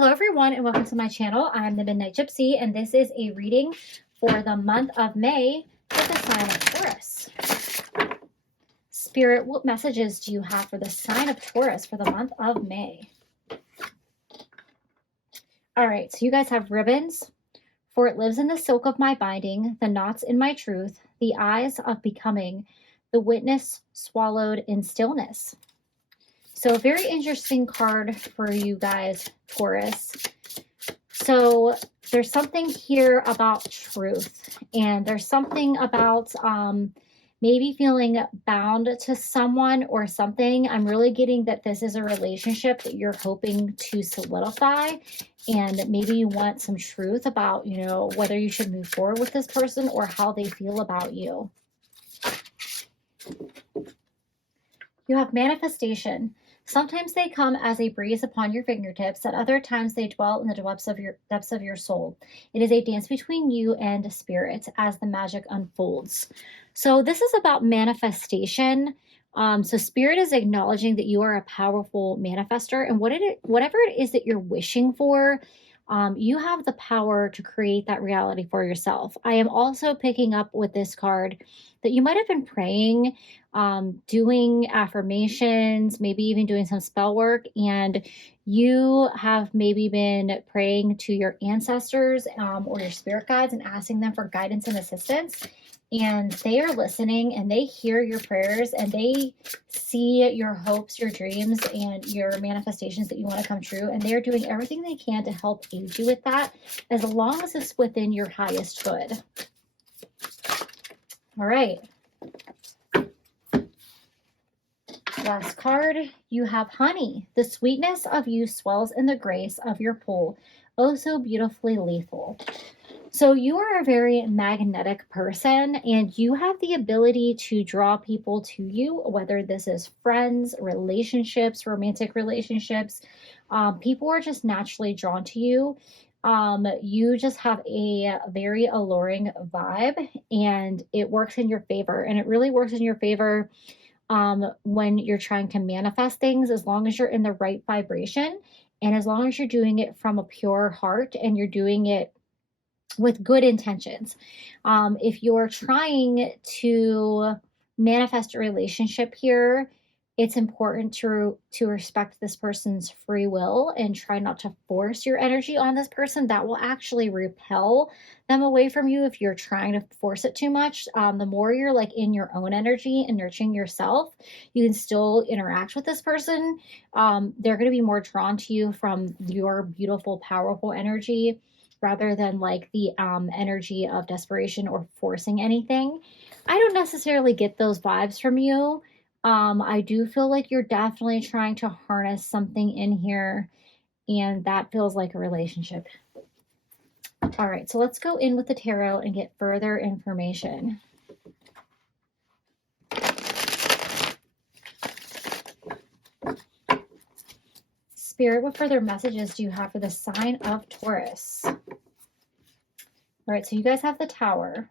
Hello everyone and welcome to my channel. I'm the Midnight Gypsy and this is a reading for the month of May for the sign of Taurus. Spirit, what messages do you have for the sign of Taurus for the month of May? All right, so you guys have ribbons. For it lives in the silk of my binding, the knots in my truth, the eyes of becoming, the witness swallowed in stillness. So a very interesting card for you guys, Taurus. So there's something here about truth, and there's something about maybe feeling bound to someone or something. I'm really getting that this is a relationship that you're hoping to solidify, and maybe you want some truth about, you know, whether you should move forward with this person or how they feel about you. You have manifestation. Sometimes they come as a breeze upon your fingertips, at other times they dwell in the depths of your soul. It is a dance between you and spirit as the magic unfolds. So this is about manifestation. So spirit is acknowledging that you are a powerful manifester, and whatever it is that you're wishing for, you have the power to create that reality for yourself. I am also picking up with this card that you might have been praying, doing affirmations, maybe even doing some spell work, and you have maybe been praying to your ancestors or your spirit guides and asking them for guidance and assistance. And they are listening and they hear your prayers and they see your hopes, your dreams, and your manifestations that you want to come true. And they're doing everything they can to help aid you with that, as long as it's within your highest good. All right. Last card, you have honey. The sweetness of you swells in the grace of your pull, oh so beautifully lethal. So you are a very magnetic person and you have the ability to draw people to you, whether this is friends, relationships, romantic relationships. People are just naturally drawn to you. You just have a very alluring vibe and it works in your favor. And it really works in your favor when you're trying to manifest things, as long as you're in the right vibration and as long as you're doing it from a pure heart and you're doing it with good intentions. If you're trying to manifest a relationship here, it's important to respect this person's free will and try not to force your energy on this person. That will actually repel them away from you if you're trying to force it too much. The more you're like in your own energy and nurturing yourself, you can still interact with this person. They're going to be more drawn to you from your beautiful, powerful energy, rather than like the energy of desperation or forcing anything. I don't necessarily get those vibes from you. I do feel like you're definitely trying to harness something in here, and that feels like a relationship. All right, so let's go in with the tarot and get further information. Spirit, what further messages do you have for the sign of Taurus? All right, so you guys have the Tower.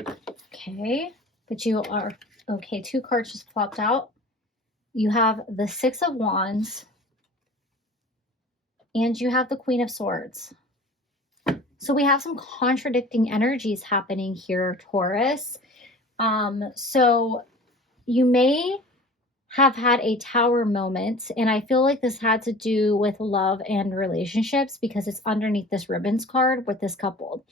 Okay, but you are, okay, two cards just plopped out. You have the Six of Wands and you have the Queen of Swords. So we have some contradicting energies happening here, Taurus. So you may have had a Tower moment, and I feel like this had to do with love and relationships because it's underneath this ribbons card with this couple.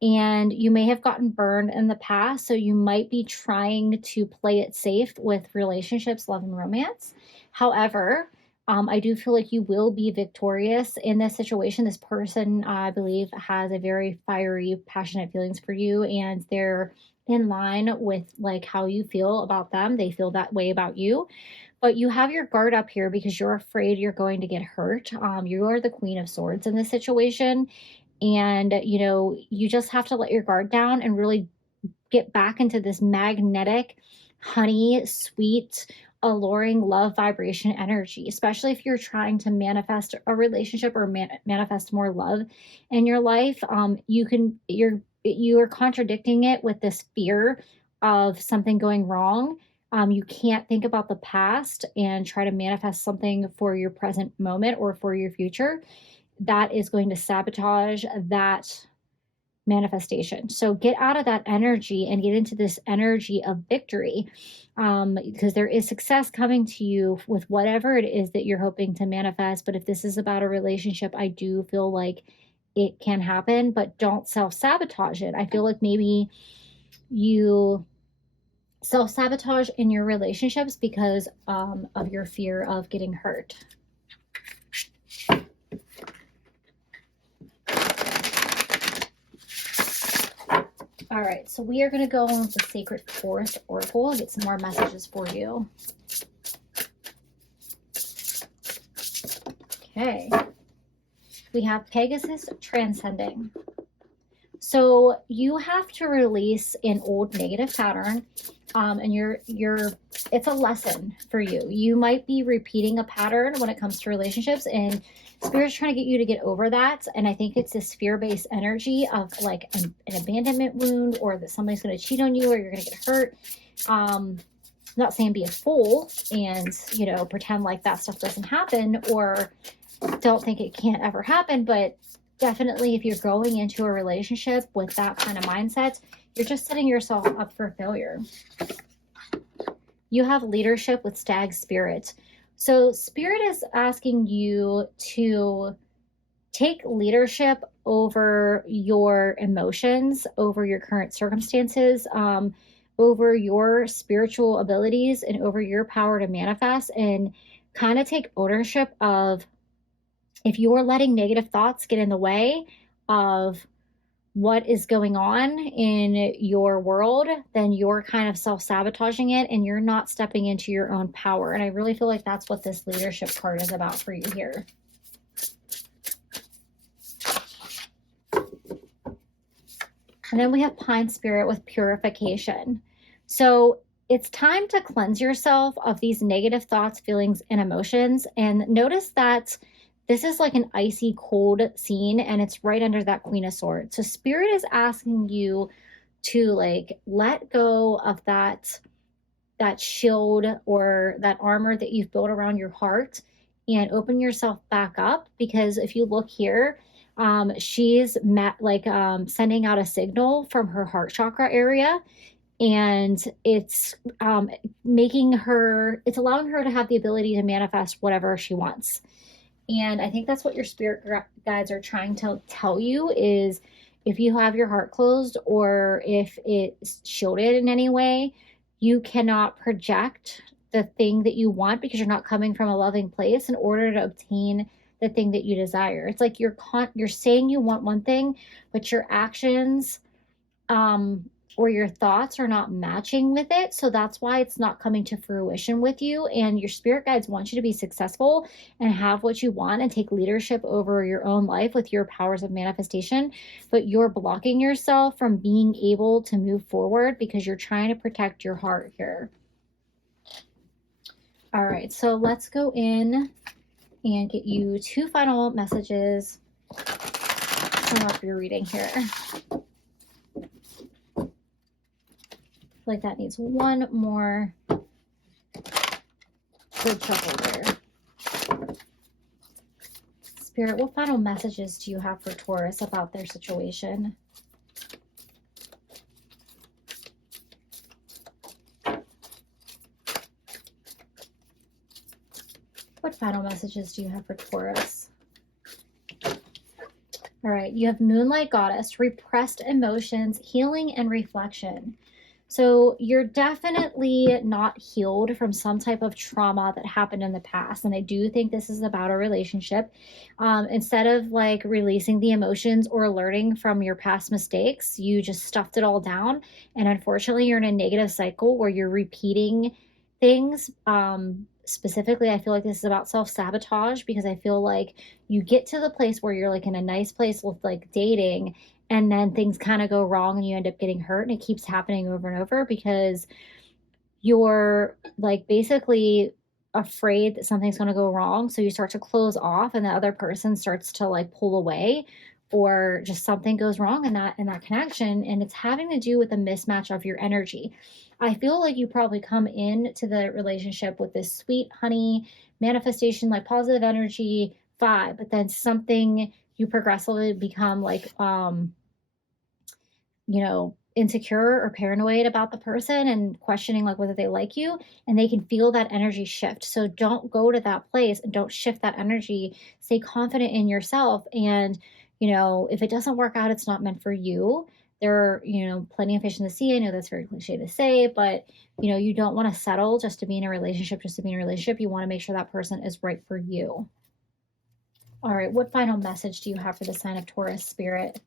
And you may have gotten burned in the past, so you might be trying to play it safe with relationships, love, and romance. However, I do feel like you will be victorious in this situation. This person, I believe, has a very fiery, passionate feelings for you, and they're in line with like how you feel about them. They feel that way about you, but you have your guard up here because you're afraid you're going to get hurt. You are the Queen of Swords in this situation, and you know, you just have to let your guard down and really get back into this magnetic, honey, sweet, alluring love vibration energy, especially if you're trying to manifest a relationship or manifest more love in your life. You are contradicting it with this fear of something going wrong. You can't think about the past and try to manifest something for your present moment or for your future. That is going to sabotage that manifestation. So get out of that energy and get into this energy of victory, because there is success coming to you with whatever it is that you're hoping to manifest. But if this is about a relationship, I do feel like it can happen, but don't self-sabotage it. I feel like maybe you self-sabotage in your relationships because of your fear of getting hurt. All right, so we are going to go on with the Sacred Forest Oracle and get some more messages for you. Okay. We have Pegasus Transcending. So you have to release an old negative pattern, and it's a lesson for you. You might be repeating a pattern when it comes to relationships, and Spirit's trying to get you to get over that. And I think it's this fear-based energy of like an abandonment wound, or that somebody's going to cheat on you, or you're going to get hurt. I'm not saying be a fool and, you know, pretend like that stuff doesn't happen, or don't think it can't ever happen, but definitely if you're going into a relationship with that kind of mindset, you're just setting yourself up for failure. You have Leadership with Stag Spirit. So Spirit is asking you to take leadership over your emotions, over your current circumstances, over your spiritual abilities, and over your power to manifest, and kind of take ownership of if you're letting negative thoughts get in the way of what is going on in your world, then you're kind of self-sabotaging it and you're not stepping into your own power. And I really feel like that's what this leadership card is about for you here. And then we have Pine Spirit with Purification. So it's time to cleanse yourself of these negative thoughts, feelings, and emotions. And notice that this is like an icy cold scene, and it's right under that Queen of Swords. So Spirit is asking you to like let go of that shield or that armor that you've built around your heart and open yourself back up. Because if you look here, she's sending out a signal from her heart chakra area, and it's allowing her to have the ability to manifest whatever she wants. And I think that's what your spirit guides are trying to tell you, is if you have your heart closed or if it's shielded in any way, you cannot project the thing that you want because you're not coming from a loving place in order to obtain the thing that you desire. It's like you're saying you want one thing, but your actions or your thoughts are not matching with it. So that's why it's not coming to fruition with you. And your spirit guides want you to be successful and have what you want and take leadership over your own life with your powers of manifestation. But you're blocking yourself from being able to move forward because you're trying to protect your heart here. All right, so let's go in and get you 2 final messages from off your reading here. Like that needs one more good shuffle there. Spirit, what final messages do you have for Taurus about their situation? What final messages do you have for Taurus? All right, you have Moonlight Goddess, Repressed Emotions, Healing, and Reflection. So you're definitely not healed from some type of trauma that happened in the past. And I do think this is about a relationship. Instead of like releasing the emotions or learning from your past mistakes, you just stuffed it all down. And unfortunately, you're in a negative cycle where you're repeating things. Specifically, I feel like this is about self-sabotage, because I feel like you get to the place where you're like in a nice place with like dating, and then things kind of go wrong and you end up getting hurt, and it keeps happening over and over because you're like basically afraid that something's going to go wrong. So you start to close off and the other person starts to like pull away, or just something goes wrong in that connection, and it's having to do with a mismatch of your energy. I feel like you probably come into the relationship with this sweet honey manifestation, like positive energy vibe, but then something, you progressively become like insecure or paranoid about the person and questioning like whether they like you, and they can feel that energy shift. So don't go to that place and don't shift that energy. Stay confident in yourself, and if it doesn't work out, it's not meant for you. There are plenty of fish in the sea. I know that's very cliche to say, but you don't want to settle just to be in a relationship, just to be in a relationship. You want to make sure that person is right for you. All right, what final message do you have for the sign of Taurus, Spirit?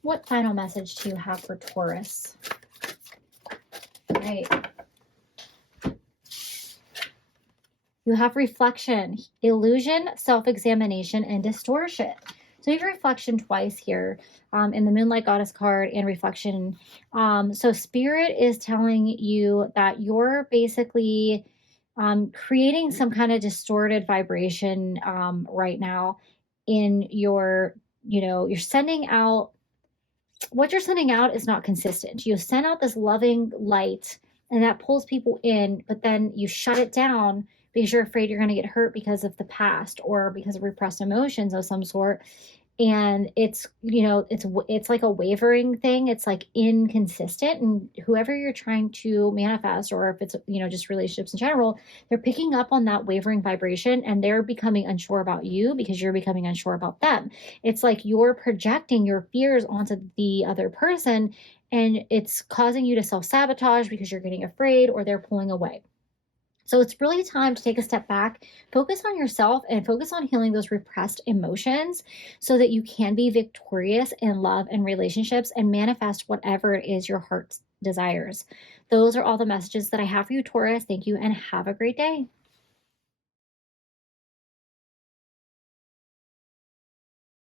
What final message do you have for Taurus? All right. You have reflection, illusion, self-examination, and distortion. So you have reflection twice here in the Moonlight Goddess card and reflection. So Spirit is telling you that you're basically creating some kind of distorted vibration right now in your, you're sending out, what you're sending out is not consistent. You send out this loving light and that pulls people in, but then you shut it down because you're afraid you're going to get hurt because of the past or because of repressed emotions of some sort. And it's like a wavering thing. It's like inconsistent, and whoever you're trying to manifest, or if it's just relationships in general, they're picking up on that wavering vibration, and they're becoming unsure about you because you're becoming unsure about them. It's like you're projecting your fears onto the other person, and it's causing you to self-sabotage because you're getting afraid or they're pulling away. So it's really time to take a step back, focus on yourself, and focus on healing those repressed emotions so that you can be victorious in love and relationships and manifest whatever it is your heart desires. Those are all the messages that I have for you, Taurus. Thank you and have a great day.